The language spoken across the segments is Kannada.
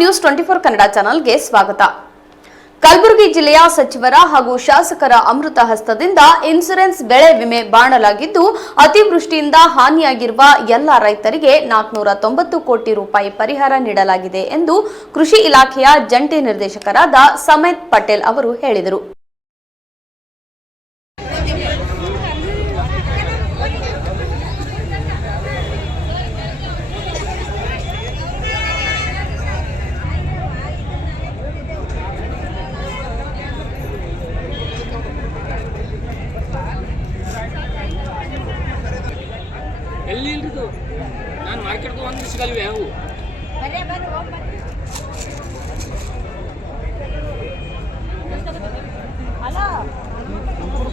ನ್ಯೂಸ್ 24 ಕನ್ನಡ ಚಾನೆಲ್ಗೆ ಸ್ವಾಗತ. ಕಲಬುರಗಿ ಜಿಲ್ಲೆಯ ಸಚಿವರ ಹಾಗೂ ಶಾಸಕರ ಅಮೃತ ಹಸ್ತದಿಂದ ಇನ್ಶೂರೆನ್ಸ್ ಬೆಳೆ ವಿಮೆ ಬಾಣಲಾಗಿದ್ದು, ಅತಿವೃಷ್ಟಿಯಿಂದ ಹಾನಿಯಾಗಿರುವ ಎಲ್ಲ ರೈತರಿಗೆ 490 ಕೋಟಿ ರೂಪಾಯಿ ಪರಿಹಾರ ನೀಡಲಾಗಿದೆ ಎಂದು ಕೃಷಿ ಇಲಾಖೆಯ ಜಂಟಿ ನಿರ್ದೇಶಕರಾದ ಸಮೇತ್ ಪಟೇಲ್ ಅವರು ಹೇಳಿದರು. ಎಲ್ಲಿ ಇಲ್ರಿದು ನಾನು ಮಾರ್ಕೆಟ್ಗೆ ಒಂದು ಸಿಗಲ್ವೇ ಅವು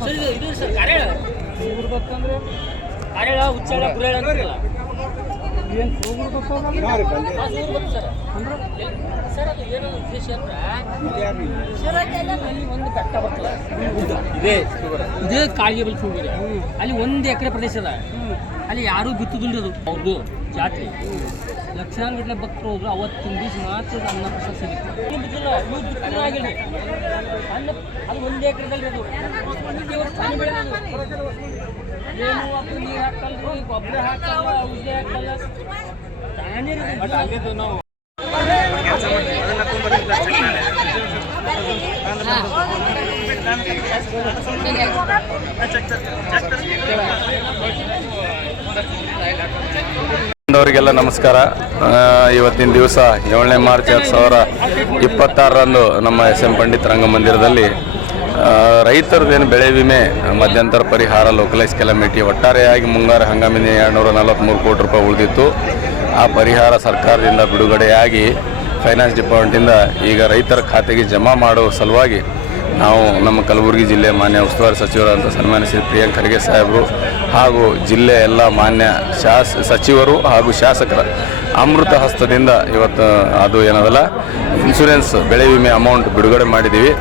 ಸರ್ ಇದು ಸರ್ ಕಾರೇಳ ಕಾರೇಳ ಉಚ್ಚಾಳ ಗುರೇಳ ಅಂತಿರಲ್ಲ ಏನು ಸರ್ ಅದು ಏನೋ ವಿಶೇಷ ಅಂದ್ರೆ ಅಲ್ಲಿ ಒಂದು ಬೆಟ್ಟ ಬರ್ತಲ್ಲ ಇದೇ ಕಾಳಿಗೆಬಲ್ ಹೋಗಿದೆ ಅಲ್ಲಿ 1 ಎಕರೆ ಪ್ರದೇಶ ಅದ ಅಲ್ಲಿ ಯಾರೂ ಬಿತ್ತುದಿಲ್ಲದು ಅವ್ರದ್ದು ಜಾತ್ರೆ ಲಕ್ಷಾಂಗಟ್ಟಲೆ ಭಕ್ತರು ಹೋದ್ರು. ಅವತ್ತಿನ ದಿವಸ ಮಾತ್ರ ಅನ್ನ ಪ್ರಸಾದ ಸಿಗುತ್ತೆ ಆಗಿಲ್ಲ ಅನ್ನ ಅದು 1 ಎಕರೆದಲ್ಲಿ ಅದು ಪಾನಿ ಬೆಳೆಯೋದು ಏನು ಅದು ನೀರು ಹಾಕಲ್ರಿ, ಗೊಬ್ಬರ ಹಾಕಲ್ಲ, ಔಷಧಿ ಹಾಕಲ್ಲ, ತಾನೇ ನಾವು ಅವರಿಗೆಲ್ಲ ನಮಸ್ಕಾರ. ಇವತ್ತಿನ ದಿವಸ 7ನೇ ಮಾರ್ಚ್ 2026ರಂದು ನಮ್ಮ SM ಪಂಡಿತ್ ರಂಗಮಂದಿರದಲ್ಲಿ ರೈತರದೇನು ಬೆಳೆ ವಿಮೆ ಮಧ್ಯಂತರ ಪರಿಹಾರ ಲೋಕಲೈಸ್ ಕೆಲಮಿಟಿ ಒಟ್ಟಾರೆಯಾಗಿ ಮುಂಗಾರು ಹಂಗಾಮಿನ 243 ಕೋಟಿ ರೂಪಾಯಿ ಉಳಿದಿತ್ತು. ಆ ಪರಿಹಾರ ಸರ್ಕಾರದಿಂದ ಬಿಡುಗಡೆಯಾಗಿ ಫೈನಾನ್ಸ್ ಡಿಪಾರ್ಟ್ಮೆಂಟಿಂದ ಈಗ ರೈತರ ಖಾತೆಗೆ ಜಮಾ ಮಾಡುವ ಸಲುವಾಗಿ ನಾವು ನಮ್ಮ ಕಲಬುರಗಿ ಜಿಲ್ಲೆ ಮಾನ್ಯ ಉಸ್ತುವಾರಿ ಸಚಿವರಾದಂಥ ಸನ್ಮಾನ್ಯ ಶ್ರೀ ಪ್ರಿಯಾಂಕ್ ಖರ್ಗೆ ಸಾಹೇಬರು ಹಾಗೂ ಜಿಲ್ಲೆಯ ಎಲ್ಲ ಮಾನ್ಯ ಸಚಿವರು ಹಾಗೂ ಶಾಸಕರ ಅಮೃತ ಹಸ್ತದಿಂದ ಇವತ್ತು ಅದು ಏನದಲ್ಲ ಇನ್ಶೂರೆನ್ಸ್ ಬೆಳೆ ವಿಮೆ ಅಮೌಂಟ್ ಬಿಡುಗಡೆ ಮಾಡಿದ್ದೀವಿ.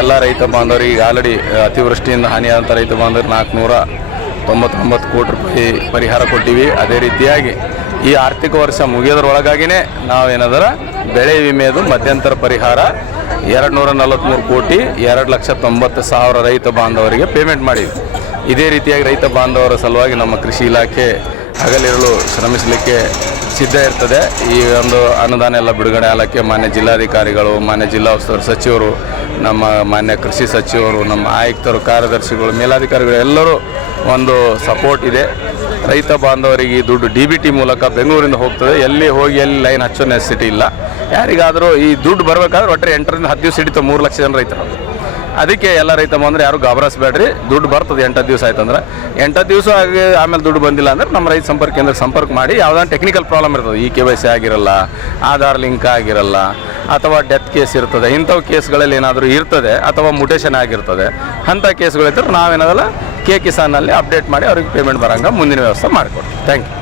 ಎಲ್ಲ ರೈತ ಬಾಂಧವರಿಗೆ ಈಗ ಆಲ್ರೆಡಿ ಅತಿವೃಷ್ಟಿಯಿಂದ ಹಾನಿಯಾದಂಥ ರೈತ ಬಾಂಧವರಿಗೆ 499 ಕೋಟಿ ರೂಪಾಯಿ ಪರಿಹಾರ ಕೊಟ್ಟಿವಿ. ಅದೇ ರೀತಿಯಾಗಿ ಈ ಆರ್ಥಿಕ ವರ್ಷ ಮುಗಿಯೋದ್ರೊಳಗಾಗಿಯೇ ನಾವೇನದರ ಬೆಳೆ ವಿಮೆದು ಮಧ್ಯಂತರ ಪರಿಹಾರ 243 ಕೋಟಿ 2,90,000 ರೈತ ಬಾಂಧವರಿಗೆ ಪೇಮೆಂಟ್ ಮಾಡಿದ್ವಿ. ಇದೇ ರೀತಿಯಾಗಿ ರೈತ ಬಾಂಧವರ ಸಲುವಾಗಿ ನಮ್ಮ ಕೃಷಿ ಇಲಾಖೆ ಹಗಲಿರುಳು ಶ್ರಮಿಸಲಿಕ್ಕೆ ಸಿದ್ಧ ಇರ್ತದೆ. ಈ ಒಂದು ಅನುದಾನ ಎಲ್ಲ ಬಿಡುಗಡೆ ಆಗಲಿಕ್ಕೆ ಮಾನ್ಯ ಜಿಲ್ಲಾಧಿಕಾರಿಗಳು, ಮಾನ್ಯ ಜಿಲ್ಲಾ ಉಸ್ತುವಾರಿ ಸಚಿವರು, ನಮ್ಮ ಮಾನ್ಯ ಕೃಷಿ ಸಚಿವರು, ನಮ್ಮ ಆಯುಕ್ತರು, ಕಾರ್ಯದರ್ಶಿಗಳು, ಮೇಲಾಧಿಕಾರಿಗಳು ಎಲ್ಲರೂ ಒಂದು ಸಪೋರ್ಟ್ ಇದೆ. ರೈತ ಬಾಂಧವರಿಗೆ ಈ ದುಡ್ಡು DBT ಮೂಲಕ ಬೆಂಗಳೂರಿಂದ ಹೋಗ್ತದೆ. ಎಲ್ಲಿ ಹೋಗಿ ಎಲ್ಲಿ ಲೈನ್ ಹಚ್ಚೋ ನೆಸಿಟಿ ಇಲ್ಲ. ಯಾರಿಗಾದರೂ ಈ ದುಡ್ಡು ಬರಬೇಕಾದ್ರೆ ಒಟ್ಟರೆ 8ರಿಂದ 10 ದಿವಸ ಹಿಡಿತು. 3 ಲಕ್ಷ ಜನ ರೈತರು. ಅದಕ್ಕೆ ಎಲ್ಲ ರೈತ ಬಂದರೆ ಯಾರು ಗಾಬರಿಸಬೇಡ್ರಿ. ದುಡ್ಡು ಬರ್ತದೆ 8 ದಿವಸ ಆಯ್ತಂದ್ರೆ. 8 ದಿವಸ ಆಗಿ ಆಮೇಲೆ ದುಡ್ಡು ಬಂದಿಲ್ಲ ಅಂದ್ರೆ ನಮ್ಮ ರೈತ ಸಂಪರ್ಕ ಕೇಂದ್ರಕ್ಕೆ ಸಂಪರ್ಕ ಮಾಡಿ. ಯಾವುದಾದ್ರು ಟೆಕ್ನಿಕಲ್ ಪ್ರಾಬ್ಲಮ್ ಇರ್ತದೆ, ಈ KYC ಆಗಿರಲ್ಲ, ಆಧಾರ್ ಲಿಂಕ್ ಆಗಿರಲ್ಲ, ಅಥವಾ ಡೆತ್ ಕೇಸ್ ಇರ್ತದೆ, ಇಂಥವು ಕೇಸ್ಗಳಲ್ಲಿ ಏನಾದರೂ ಇರ್ತದೆ, ಅಥವಾ ಮುಟೇಷನ್ ಆಗಿರ್ತದೆ, ಅಂಥ ಕೇಸ್ಗಳಿದ್ರೆ ನಾವೇನಾದಲ್ಲ ಕೆ ಕಿಸಾನಲ್ಲಿ ಅಪ್ಡೇಟ್ ಮಾಡಿ ಅವ್ರಿಗೆ ಪೇಮೆಂಟ್ ಬರೋಂಗೆ ಮುಂದಿನ ವ್ಯವಸ್ಥೆ ಮಾಡಿಕೊಡ್ತೀವಿ. Thank you.